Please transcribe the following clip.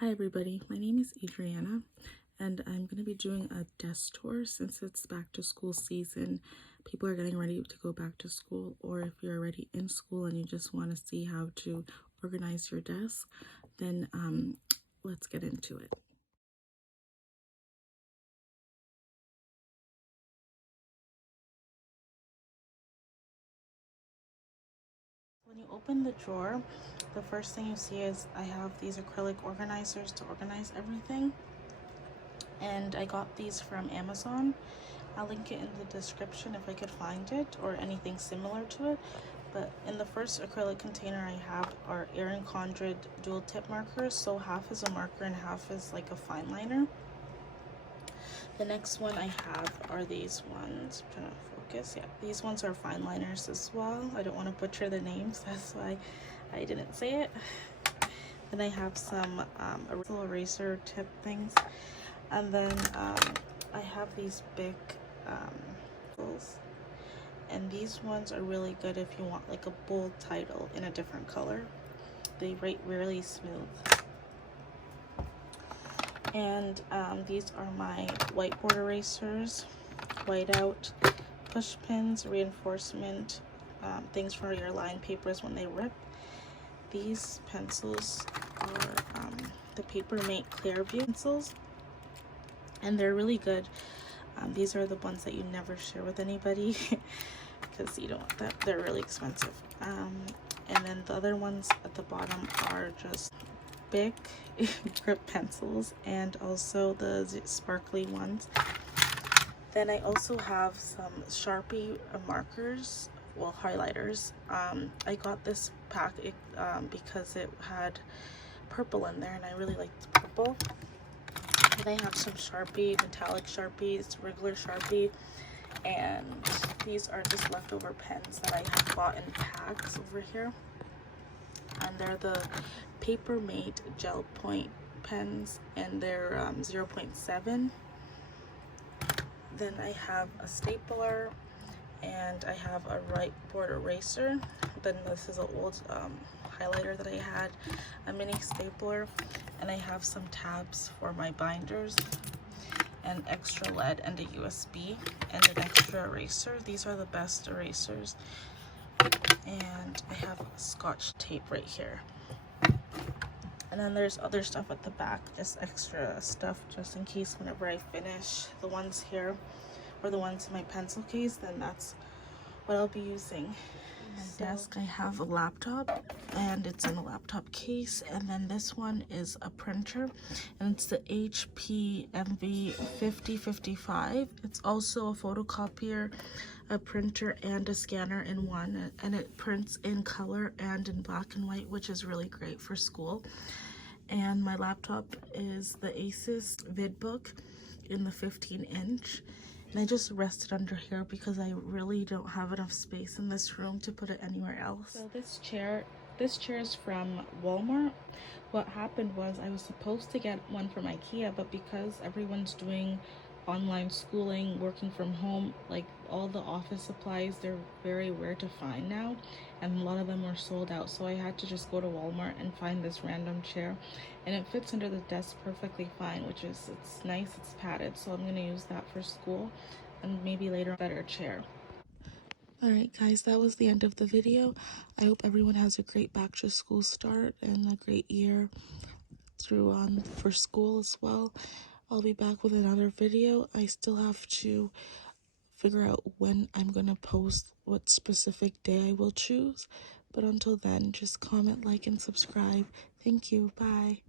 Hi everybody, my name is Adriana and I'm going to be doing a desk tour since it's back to school season. People are getting ready to go back to school, or if you're already in school and you just want to see how to organize your desk, then let's get into it. When you open the drawer, the first thing you see is I have these acrylic organizers to organize everything, and I got these from Amazon. I'll link it in the description if I could find it, or anything similar to it. But in the first acrylic container I have are Erin Condren dual tip markers, so half is a marker and half is like a fine liner. The next one I have are these ones. I'm trying to focus. Yeah, these ones are fine liners as well. I don't want to butcher the names, that's why I didn't say it. Then I have some little eraser tip things, and then I have these Bic and these ones are really good if you want like a bold title in a different color. They write really smooth. And these are my whiteboard erasers, whiteout, push pins, reinforcement, things for your line papers when they rip. These pencils are the Paper Mate Clearview pencils, and they're really good. These are the ones that you never share with anybody because you don't want that. They're really expensive. And then the other ones at the bottom are just Bic Grip pencils, and also the sparkly ones. Then I also have some Sharpie markers, well, highlighters. I got this pack because it had purple in there and I really liked the purple. And I have some Sharpie, metallic Sharpies, regular Sharpie, and these are just leftover pens that I have bought in packs over here. And they're the Paper Mate gel point pens, and they're 0.7. Then I have a stapler, and I have a whiteboard eraser. Then this is an old highlighter that I had, a mini stapler, and I have some tabs for my binders, and extra lead, and a USB, and an extra eraser. These are the best erasers. And I have Scotch tape right here. And then there's other stuff at the back, just extra stuff just in case whenever I finish the ones here or the ones in my pencil case, then that's what I'll be using. On my desk I have a laptop, and it's in a laptop case, and then this one is a printer, and it's the HP MVP41. It's also a photocopier, a printer, and a scanner in one, and it prints in color and in black and white, which is really great for school. And my laptop is the Asus VidBook in the 15-inch. And I just rested under here because I really don't have enough space in this room to put it anywhere else. So this chair is from Walmart. What happened was I was supposed to get one from IKEA, but because everyone's doing online schooling, working from home, like all the office supplies, they're very rare to find now, and a lot of them were sold out. So I had to just go to Walmart and find this random chair, and it fits under the desk perfectly fine, which is, it's nice, it's padded, so I'm going to use that for school, and maybe later a better chair. Alright guys, that was the end of the video. I hope everyone has a great back to school start and a great year through on for school as well. I'll be back with another video. I still have to figure out when I'm gonna post, what specific day I will choose. But until then, just comment, like, and subscribe. Thank you. Bye.